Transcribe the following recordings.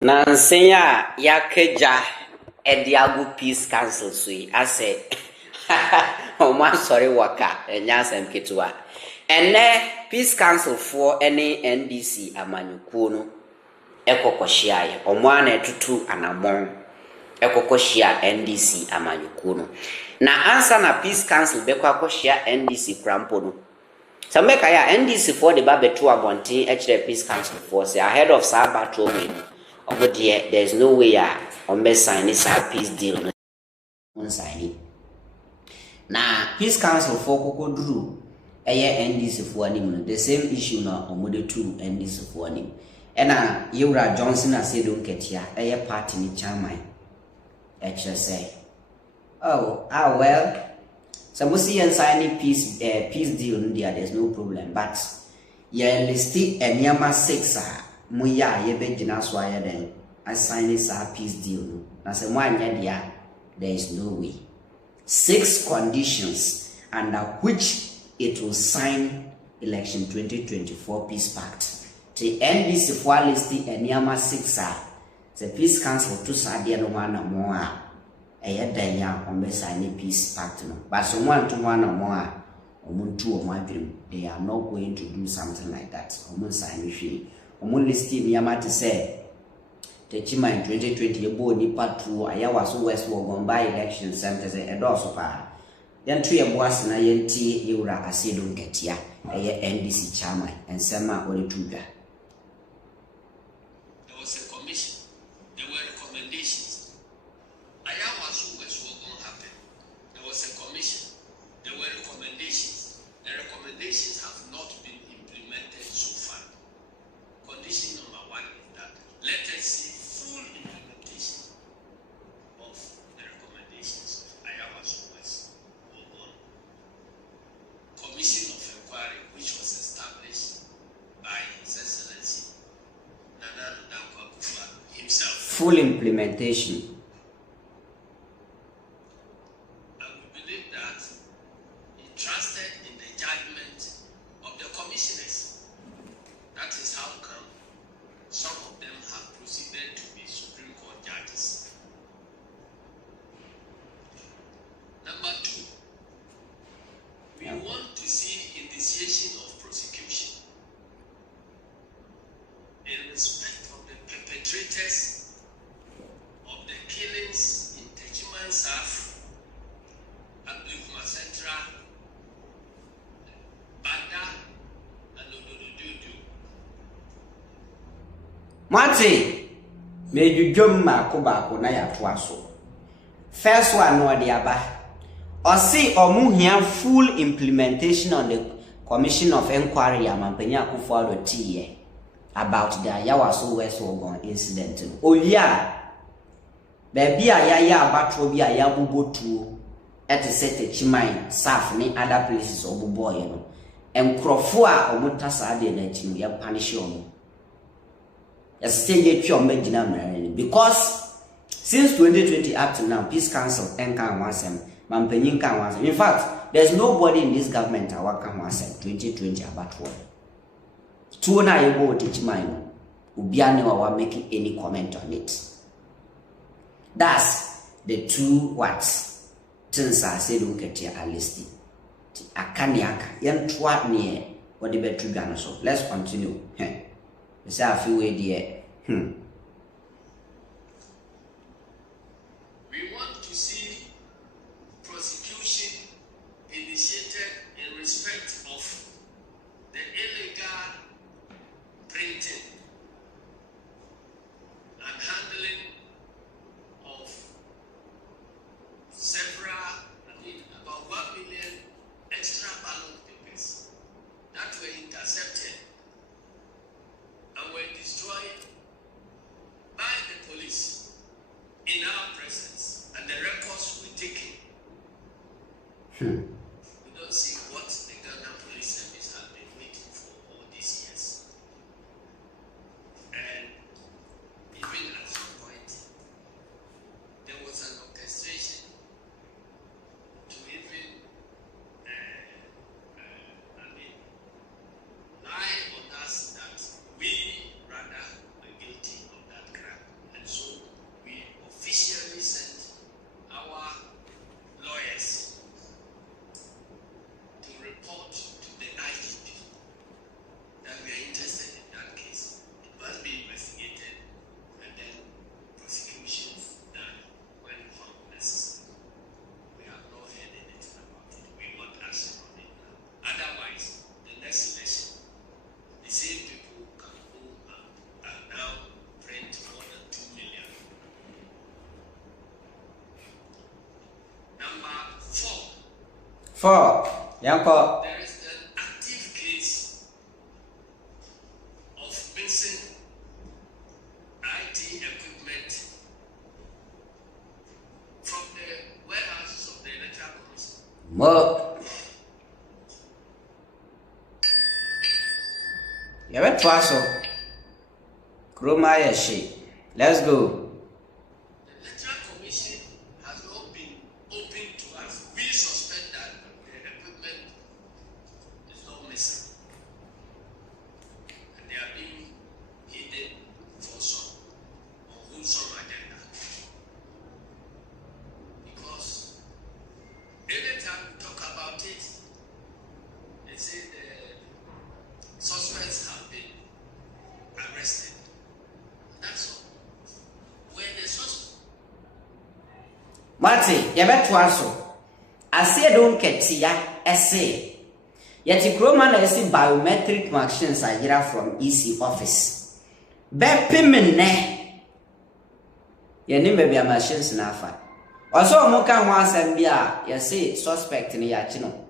Nansenya yakeja ediagu peace council sui ase Oma sorry waka enyasem ketua ene peace council for any NDC amanyukuo no ekokohia ye omo ana etutu anamon ekokohia NDC amanyukuo no na ansa na peace council bekwakohia NDC krampo no Sameka ya NDC for the babetu abontin ekire peace council for say ahead of Sabato we but there's no way on sign this peace deal on sign. Now peace council for Koko Drew NDC for him the same issue now on the two NDC for him. And Yura Johnson I said don't get here a party in chairman. Say well some see and sign peace deal there's no problem but listed and Yama 6 Muya yebe jina swaya then assign this peace deal no. Na se mwanya dia there is no way. 6 conditions under which it will sign election 2024 peace pact. The NDC for listed enyama 6 the peace council to sadia no one more danya on sign peace pact no. But someone to one or more they are not going to do something like that. Sign listed Yama to say the Chima in 2020 ebo nipa tu ayawa so west wogon by election centers e doso pa yan tu ebo asena yenti yura asedo nketia NDC chairman and sema oli tuga. There was a commission, there were recommendations. Ayawa so west wogon happened. There was a commission, there were recommendations. The recommendations have not been implemented so far. Condition number 1 is that let us see full implementation of the recommendations of Ayawa West Ogun Commission of Inquiry, which was established by His Excellency Nana Ndankwa himself. Full implementation. And we believe that he trusted in the judgment of the commissioners. That is how come some of them have proceeded to be Supreme Court judges. Number 2, we want to see initiation of prosecution in respect of the perpetrators of the killings in Techiman Saf, Ablukuma Central, Banda, and Ododododo. Mate me jujom mako na ya to aso. First one no de aba. Or see omuhia full implementation on the Commission of Inquiry amampanya akufo tie about the Ayawa so West Wogon incident. Olia baby ayaya abatro bi ayabubotuo et set Chiman Saf ni other places obubo ye no. Enkrofo a omutasa de na chi no ya punish omo. Because since 2020 up to now, Peace Council and Mampenyin can once. In fact, there's nobody in this government who can once 2020 about what. Two na able to teach mine. Ubiane wa making any comment on it. That's the two words. Things I said look at your listing. Akaniaka yan twa near what the better so. Let's continue. Say a few way there. We want to see prosecution initiated in respect of the illegal printing and handling of several, about 1 million extra ballot papers that were intercepted and were destroyed by the police in our presence, and the records were taken. We don't see what the Ghana Police Service has been waiting for all these years. And even at some point, there was an orchestration to even lie on us that we rather were guilty of that crime. 4. Yanko. There is an active case of missing IT equipment from the warehouses of the Electoral Commission. Mo. You went twice. Kroma Yashi. Let's go. The Electoral Commission has not been open to us. We suspect that the equipment is not missing. And they are being hidden for some unwholesome agenda. Because anytime we talk about it, they say the suspects have been arrested. That's all. When the suspect Marty, you bet twice. I say don't get ya, essay. Yet the Kroma na see biometric machines are here from EC office. Be payment ne. Ye ni be bia machines na afa. Also mo ka ho asem bia ye say suspect ni ya chi no.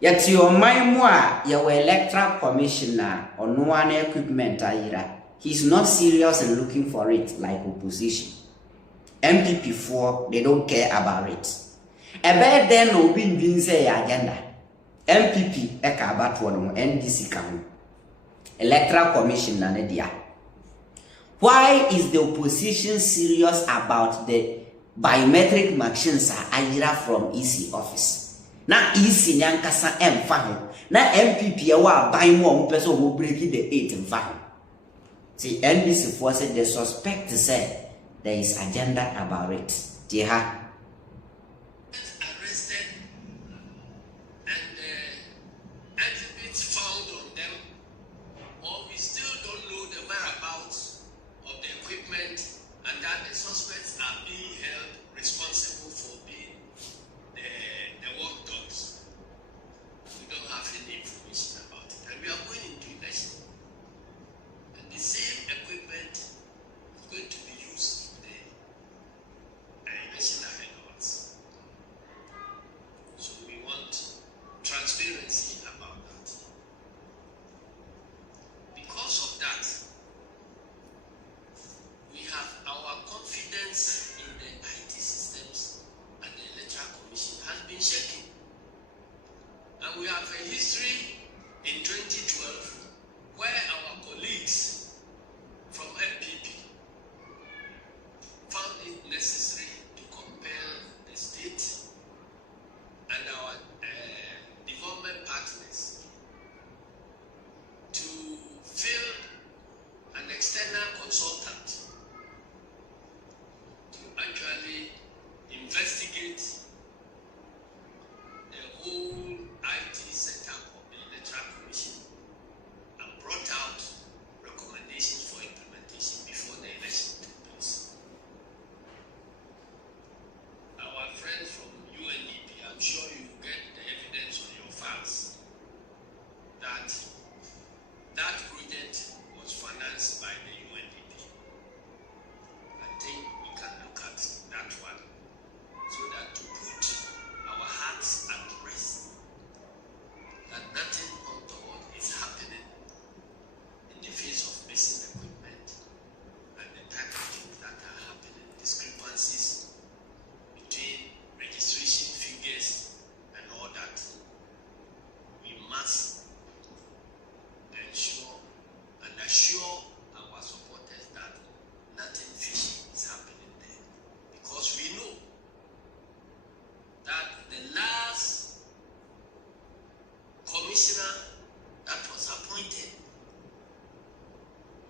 Yet your mind more your electoral commissioner or no one equipment ayira. He's not serious in looking for it like opposition. MPP4 they don't care about it. Ebe then no bin say agenda. MPP eka about one NDC can electoral commissioner ne dia. Why is the opposition serious about the biometric machines ayira from EC office? Na EC nyankasa emfa ho na MPP e wa ban mo o pese o break the 8 emfa ho. See NDC for said the suspect said there is agenda about it. Jeha arrested and exhibits found on them, or we still don't know the whereabouts of the equipment, and that the suspects are being held responsible for being the work dogs. We don't have any information about it, and we are going into election. And the same equipment is going to be used in the election ahead of us. So we want transparency about that. Because of that, we have our confidence in the IT systems and the Electoral Commission has been shaken. And we have a history in 2012 where our colleagues from MPP found it necessary to compel the state and our development partners to fill an external consultant to actually investigate the whole IT setup of the Electoral Commission and brought out recommendations for implementation before the election took place. Our friends from UNDP, I'm sure you get the evidence on your files that that project was financed by the UNDP. I think we can look at that one so that to put our hearts at rest that nothing untoward is happening in the face of missing equipment and the type of things that are happening, discrepancies between registration figures and all that. We must ensure and assure our supporters that nothing fishy is happening there. Because we know that the last commissioner that was appointed,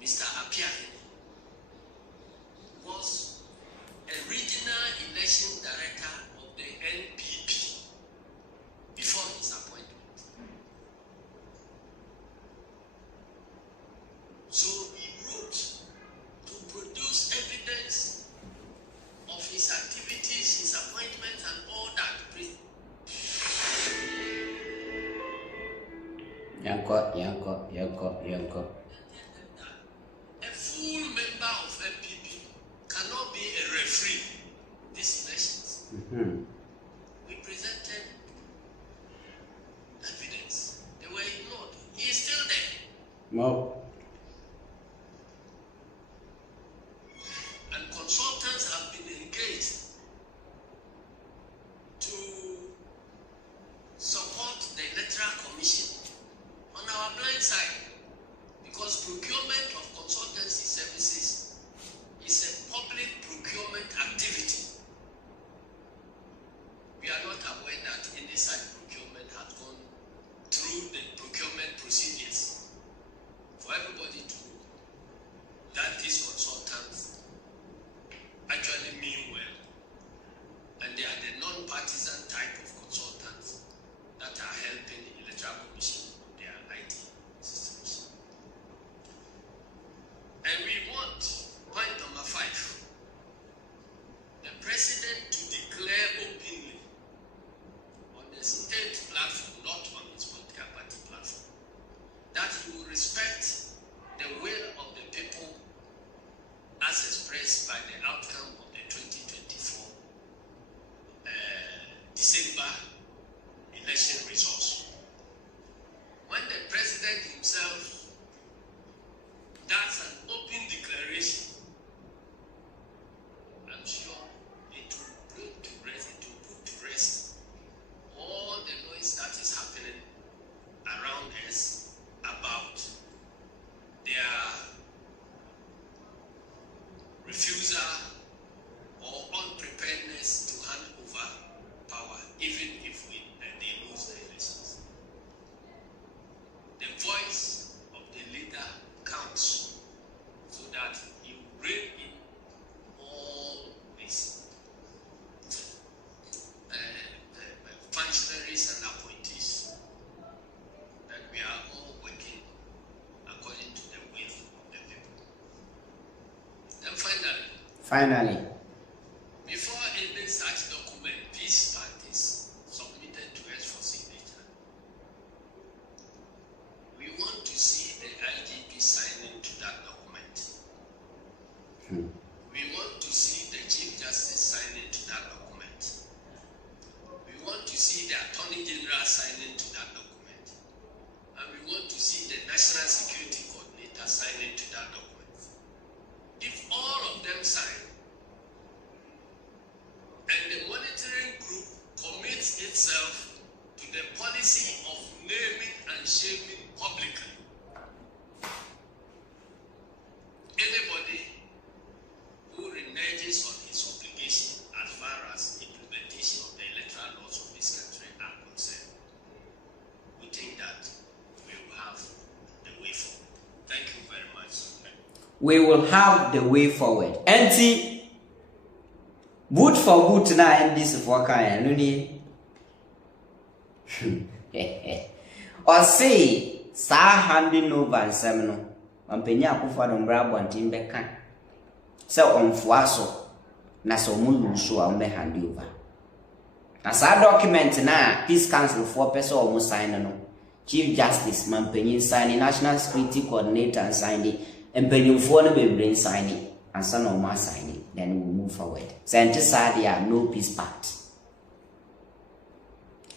Mr. Apiahe, was a regional election director of the NPP before his appointment. So he wrote to produce evidence of his activities, his appointments, and all that. Yanko. A full member of MPP cannot be a referee in these elections. We And we want, point number 5, the president to declare openly on the state platform, not on his political party platform, that he will respect the will of the people as expressed by the outcome of the 2024 December election results. When the president himself does an open declaration, I'm sure it will put to rest all the noise that is happening around us about their refusal or unpreparedness to hand over power, even if they lose the elections. The voice of the leader counts, so that you rein in all these functionaries and appointees, that we are all working according to the will of the people. Then finally, before any such document, peace pact is submitted to us for signature, we want to see the IGP signing to that document. We want to see the Chief Justice signing to that document. We want to see the Attorney General signing to that document. And we want to see the National Security Coordinator signing to that document. If all of them sign, and the monitoring group commits itself to the policy of naming and shaming publicly anybody who reneges on his obligation as far as implementation of the electoral laws of this country are concerned, we think that we will have the way forward. Thank you very much. We will have the way forward. And boot for boot na NDC for kan no ni. Or say sa handing over nsem no. Ampenya akufo do mbra bontin be kan. Se onfoa so na so mu luso a mbe hand over. Na sa document na peace council for person o mu sign no. Chief Justice Mampenyin sign, National Security Coordinator sign, and Penyumfo no be brain sign, and son of my sign. Then we'll move forward. Scientists there no peace pact.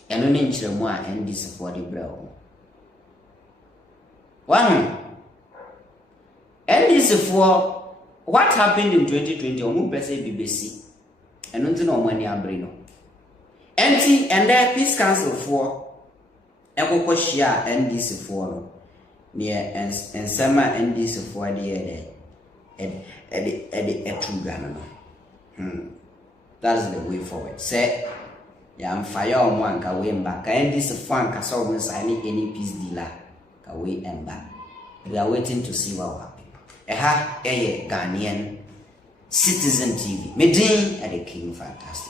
And no need to more NDC for the bro. One NDC for what happened in 2020 or more person BBC. And no money abrino. And there peace council for Eko share NDC for near and summer NDC for the that's the way forward. Say, I'm fire on one ka way back. And this fun ka so when signing any peace dealer ka way and back. We are waiting to see what will happen. Ghanaian Citizen TV. Medin at the King Fantastic.